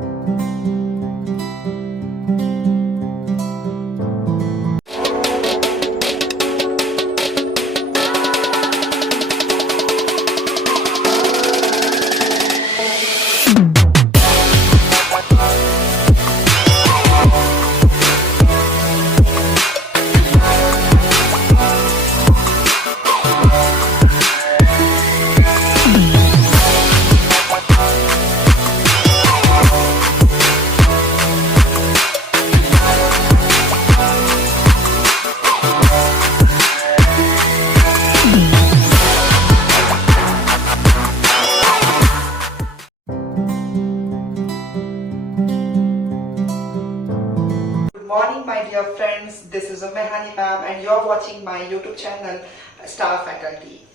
Good morning, my dear friends. This is Mehani ma'am, and you're watching my YouTube channel, Star Faculty.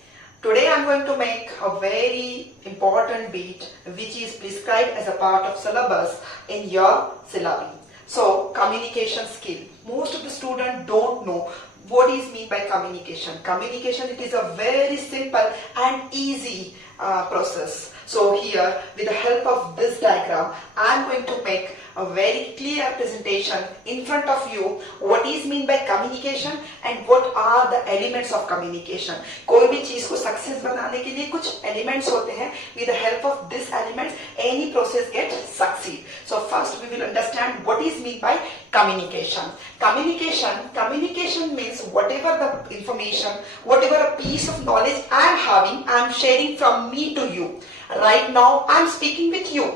Today, I'm going to make a very important beat, which is prescribed as a part of syllabus in your syllabi. So, communication skill. Most of the students don't know what is meant by communication. Communication, it is a very simple and easy process. So here, with the help of this diagram, I am going to make a very clear presentation in front of you what is meant by communication and what are the elements of communication. कोई भी चीज को success बनाने के लिए कुछ elements होते हैं. With the help of these elements, any process gets succeed. So first we will understand what is meant by communication. Communication means whatever the information, whatever a piece of knowledge I am having, I am sharing from me to you. Right now I am speaking with you.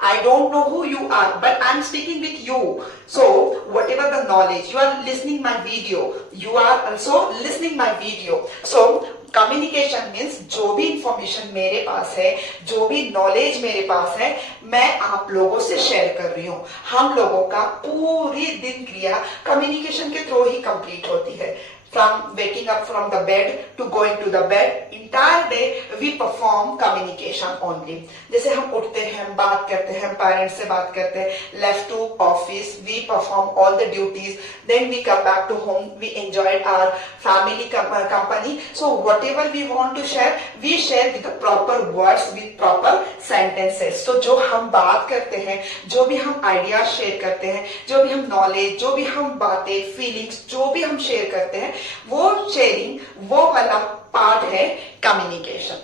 I don't know who you are, but I am speaking with you. So whatever the knowledge, you are listening my video, you are also listening my video. So communication means जो भी information मेरे पास है, जो भी knowledge मेरे पास है, मैं आप लोगों से share कर रही हूँ. हम लोगों का पूरी दिन क्रिया communication के through ही complete होती है. From waking up from the bed to going to the bed, entire day we perform communication only. जैसे हम उठते हैं, हम बात करते हैं, हम parents से बात करते हैं, left to office, we perform all the duties, then we come back to home, we enjoyed our family company. So whatever we want to share, we share with the proper words, with proper sentences. So जो हम बात करते हैं, जो भी हम ideas share करते हैं, जो भी हम knowledge, जो भी हम बातें, feelings, जो भी हम share करते हैं, वो शेयरिंग, वो वाला पार्ट है communication.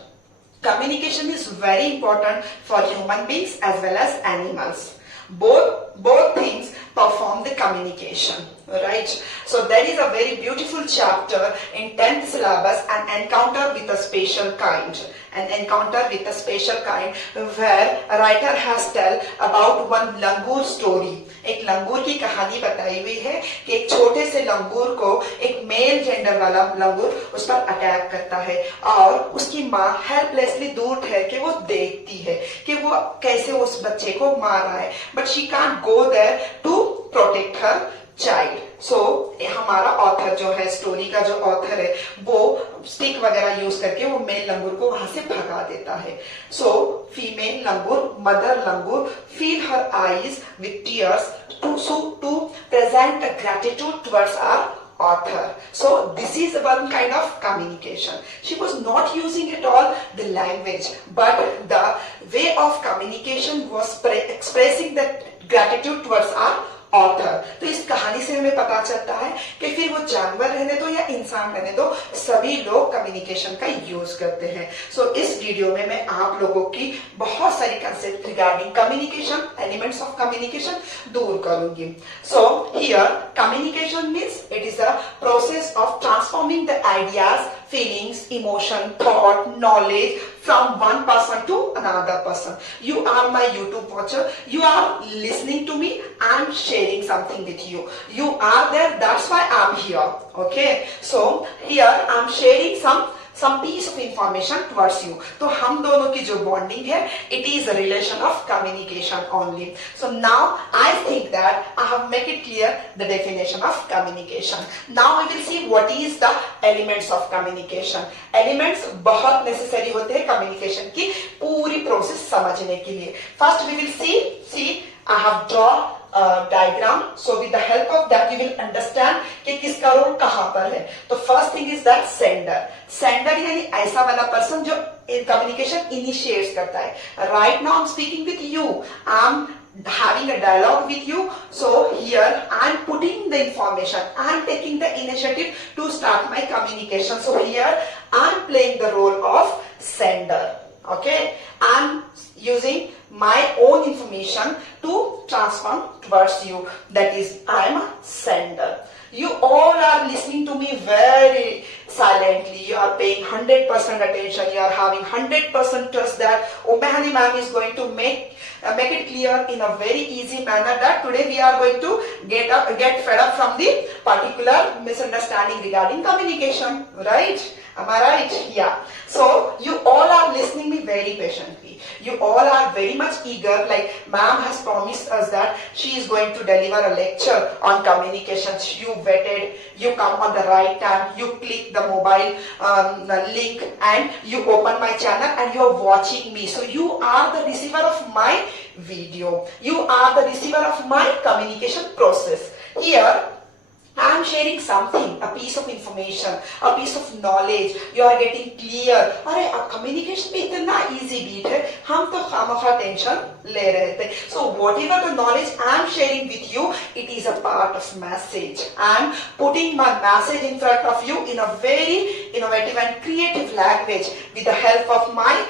Communication is very important for human beings as well as animals. Both things perform the communication, right? So that is a very beautiful chapter in 10th syllabus, an encounter with a special kind. An encounter with a special kind, where a writer has tell about one langur story. एक लंगूर की कहानी बताई हुई है कि एक छोटे से लंगूर को एक मेल जेंडर वाला लंगूर उस पर अटैक करता है और उसकी माँ हेल्पलेसली दूर ठहर के वो देखती है कि वो कैसे उस बच्चे को मार रहा है, but she can't go there to protect her child. So हमारा ऑथर जो है, स्टोरी का जो ऑथर है, वो स्टिक वगैरह यूज करके वो मेल लंगूर को वहां से भगा देता है. So female langur, mother langur, fill her eyes with tears to present a gratitude towards our author. So this is one kind of communication. She was not using at all the language, but the way of communication was expressing that gratitude towards our author. तो इस कहानी से हमें पता चलता है कि फिर वो जानवर रहने दो या इंसान रहने दो, सभी लोग कम्युनिकेशन का यूज करते हैं. सो इस वीडियो में मैं आप लोगों की बहुत सारी concept regarding communication, elements of communication दूर करूंगी. So here communication means it is a process of transforming the ideas, feelings, emotion, thought, knowledge from one person to another person. You are my YouTube watcher. You are listening to me. I am sharing something with you. You are there. That's why I am here. Okay. So here I am sharing some piece of information towards you. तो हम दोनों की जो bonding है, it is a relation of communication only. So now I think that I have made it clear the definition of communication. Now we will see what is the elements of communication. Elements बहुत necessary होते हैं communication की पूरी process समझने के लिए. First we will see I have drawn diagram. So with the help of that you will understand कि किसका रोल कहाँ पर है. तो first thing is that sender यानी ऐसा वाला person जो communication initiates करता है. Right now I'm speaking with you. I'm having a dialogue with you. So here I am putting the information, I am taking the initiative to start my communication. So here I am playing the role of sender. Okay, I am using my own information to transform towards you. That is, I am a sender. You all are listening to me very silently. You are paying 100% attention. You are having 100% trust that Mehani ma'am is going to make it clear in a very easy manner that today we are going to get fed up from the particular misunderstanding regarding communication. Right? Am I right? Yeah. So you all are listening me very patiently. You all are very much eager, like ma'am has promised us that she is going to deliver a lecture on communications. You waited, you come on the right time, you click the mobile link and you open my channel and you are watching me. So you are the receiver of my video. You are the receiver of my communication process. Here, I am sharing something, a piece of information, a piece of knowledge. You are getting clear. अरे communication में इतना easy beat है, हम तो खामखा tension ले रहे थे. So whatever the knowledge I am sharing with you, it is a part of message. I am putting my message in front of you in a very innovative and creative language with the help of my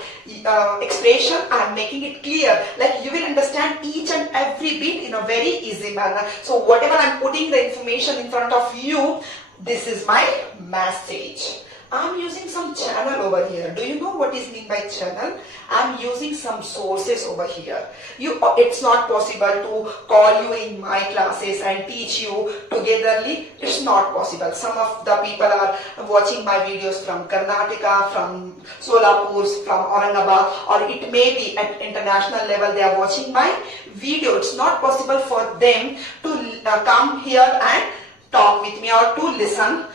expression. I am making it clear, like you will understand each and every bit in a very easy manner. So whatever I am putting the information in front of you, this is my message. I am using some channel over here. Do you know what is mean by channel? I am using some sources over here. It's not possible to call you in my classes and teach you togetherly. It's not possible. Some of the people are watching my videos from Karnataka, from Solapur, from Aurangabad, or it may be at international level they are watching my video. It's not possible for them to come here and talk with me or to listen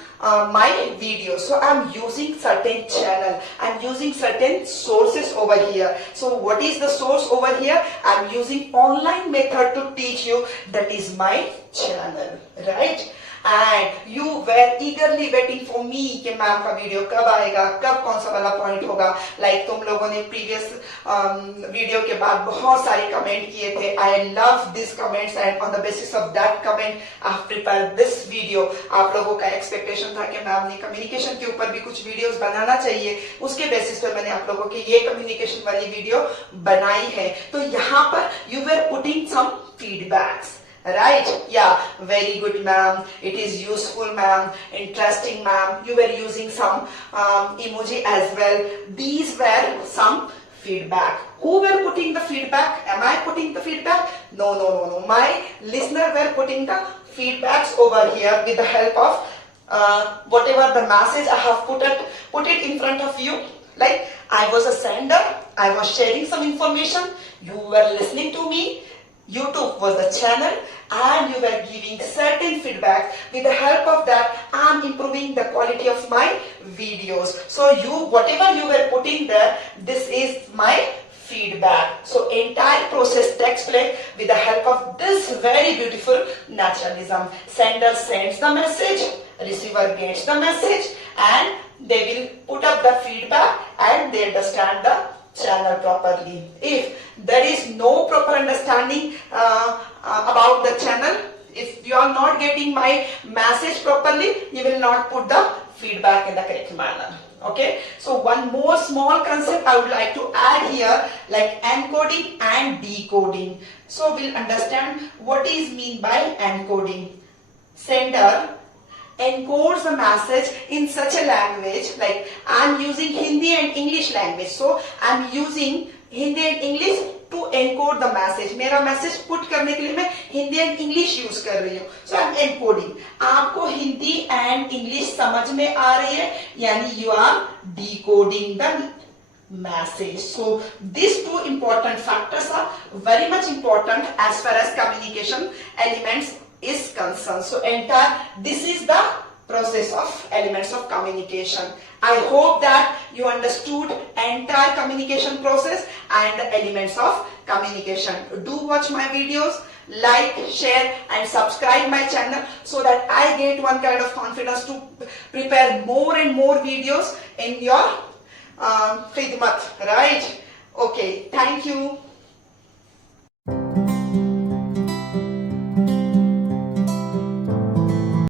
my videos. So I'm using certain channel, I'm using certain sources over here. So what is the source over here? I'm using online method to teach you. That is my channel, right? And you were eagerly waiting for me कि ma'am का video कब आएगा, कब कौन सा वाला point होगा. Like तुम लोगों ने प्रीवियस वीडियो के बाद बहुत सारे कमेंट किए थे. I love this comments and on the basis of that comment I have prepared this video. आप लोगों का एक्सपेक्टेशन था कि मैम ने कम्युनिकेशन के ऊपर भी कुछ वीडियोस बनाना चाहिए. उसके बेसिस पर मैंने आप लोगों की ये कम्युनिकेशन वाली वीडियो बनाई है. तो यहाँ पर you were putting some feedbacks. Right? Yeah, very good ma'am. It is useful ma'am, interesting ma'am. You were using some emoji as well. These were some feedback. Who were putting the feedback? Am I putting the feedback? No. My listener were putting the feedbacks over here with the help of whatever the message I have put it in front of you. Like I was a sender, I was sharing some information, you were listening to me. YouTube was the channel and you were giving certain feedback. With the help of that, I am improving the quality of my videos. So whatever you were putting there, this is my feedback. So entire process takes place with the help of this very beautiful naturalism. Sender sends the message, receiver gets the message, and they will put up the feedback and they understand the channel properly. If there is no proper understanding about the channel, if you are not getting my message properly, you will not put the feedback in the correct manner. Okay, so one more small concept I would like to add here, like encoding and decoding. So we'll understand what is mean by encoding. Sender encodes the message in such a language, like I'm using Hindi and English language. So I'm using Hindi and English to encode the message. मेरा message put करने के लिए मैं Hindi and English use कर रही हूँ. सो I am encoding. आपको Hindi and English समझ में आ रही है, यानी you are decoding the message. So these two important factors are very much important as far as communication elements is concerned. So this is the process of elements of communication. I hope that you understood entire communication process and the elements of communication. Do watch my videos, like, share and subscribe my channel so that I get one kind of confidence to prepare more and more videos in your khidmat, right? Okay, thank you.